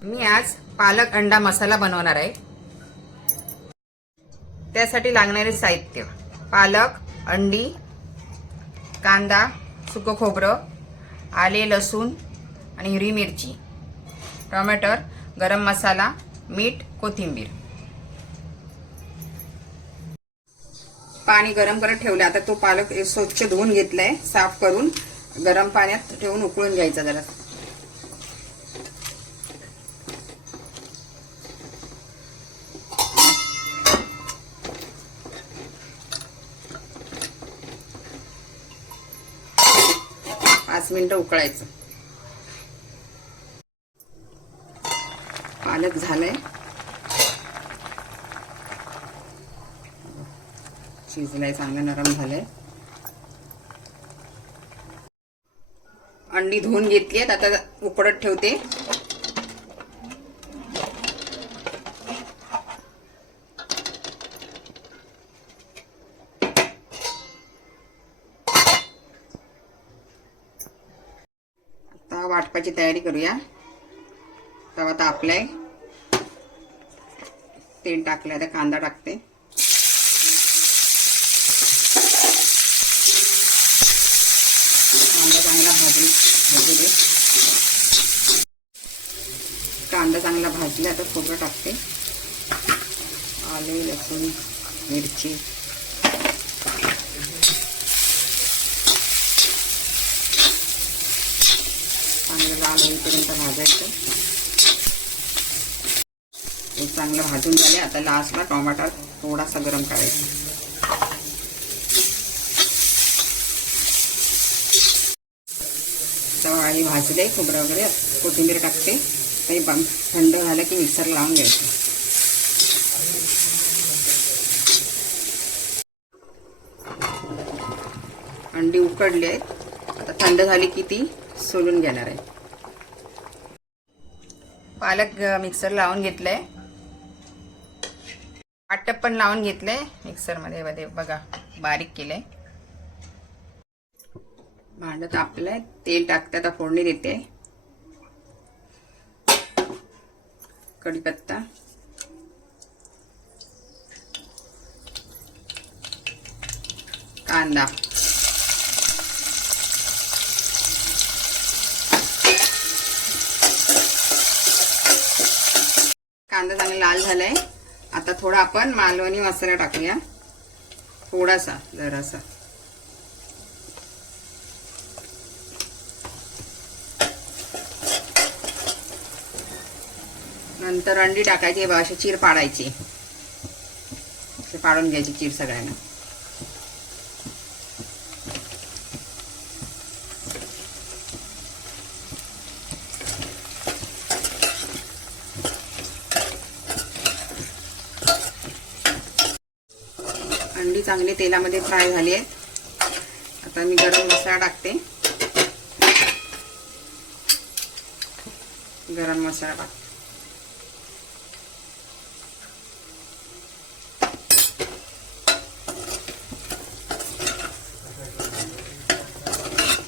मी आज पालक अंडा मसाला बनवणार आहे। त्यासाठी लागणारे साहित्य: पालक, अंडी, कांदा, सुकं खोबरं, आले लसूण आणि हिरवी मिरची, टोमॅटो, गरम मसाला, मीठ, कोथिंबीर। पाणी गरम करत ठेवले। आता तो पालक स्वच्छ धुवून घेतलाय, साफ करून गरम पाण्यात ठेवून उकळून घ्यायचा जरा। 5 मिनिटं उकळायचं। पालक झालंय, शिजलाय, चांगलं नरम झालंय। अंडी धुवून घेतली आहेत, आता उकडत ठेवते। आता वाटपाची तयारी करूया। तवा तापलाय, तेल टाकलंय, आता कांदा टाकते। कांदा चांगला भाजू दे। कांदा चांगला भाजला, आता खोबरं टाकते, आले लसूण मिरची, चांगलं लाल होईपर्यंत भाजायचं। हे चांगलं भाजून झाले। आता लास्टला टोमॅटो थोडासा गरम करायचा। तवा भाजले, खोबरं वगैरे, कोथिंबीर टाकते। काही थंड झालं की मिक्सर लावून घ्यायचं। अंडी उकडली आहेत, आता थंड झाली की ती सोलून घेणार आहे। पालक मिक्सर लावून घेतलंय, वाटप पण लावून घेतलंय मिक्सर मध्ये बघा, बारीक केलंय। भांड तापलंय, तेल टाकते, आता फोडणी देते। कढीपत्ता, कांदा, कांदा चांगला लाल झालाय। आता थोडा आपण मालवणी मसाला टाकूया, थोडासा, जरासा। नंतर अंडी टाकायची, अशी चीर पाडायची, पाडून घ्यायची चीर सगळ्यांना। अंडी चांगली तेलामध्ये फ्राय झाली आहेत। आता मी गरम मसाला टाकते, गरम मसाला टाकते।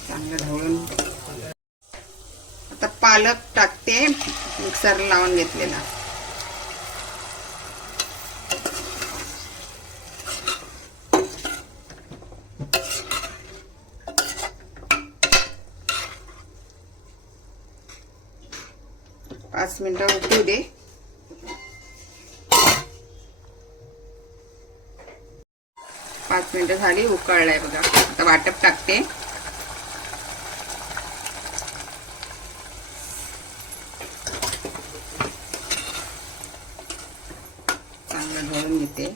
चांगलं ढवळून आता पालक टाकते, मिक्सर लावून घेतलेला। पाच मिनिटं उकळू दे। पाच मिनिटं झाली, उकळलाय बघा। आता वाटप टाकते, चांगलं ढवळून घेते,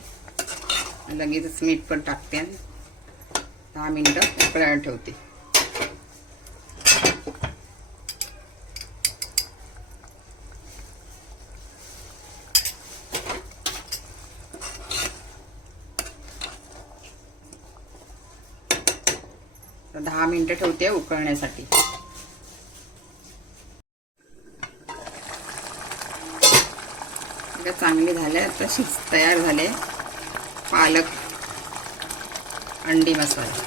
लगेचच मीठ पण टाकते। 10 मिनिटं उकळायला ठेवते। तर 10 मिनिटं ठेवते उकळण्यासाठी। चांगले झाले, आता तयार झाले पालक अंडी मसाला।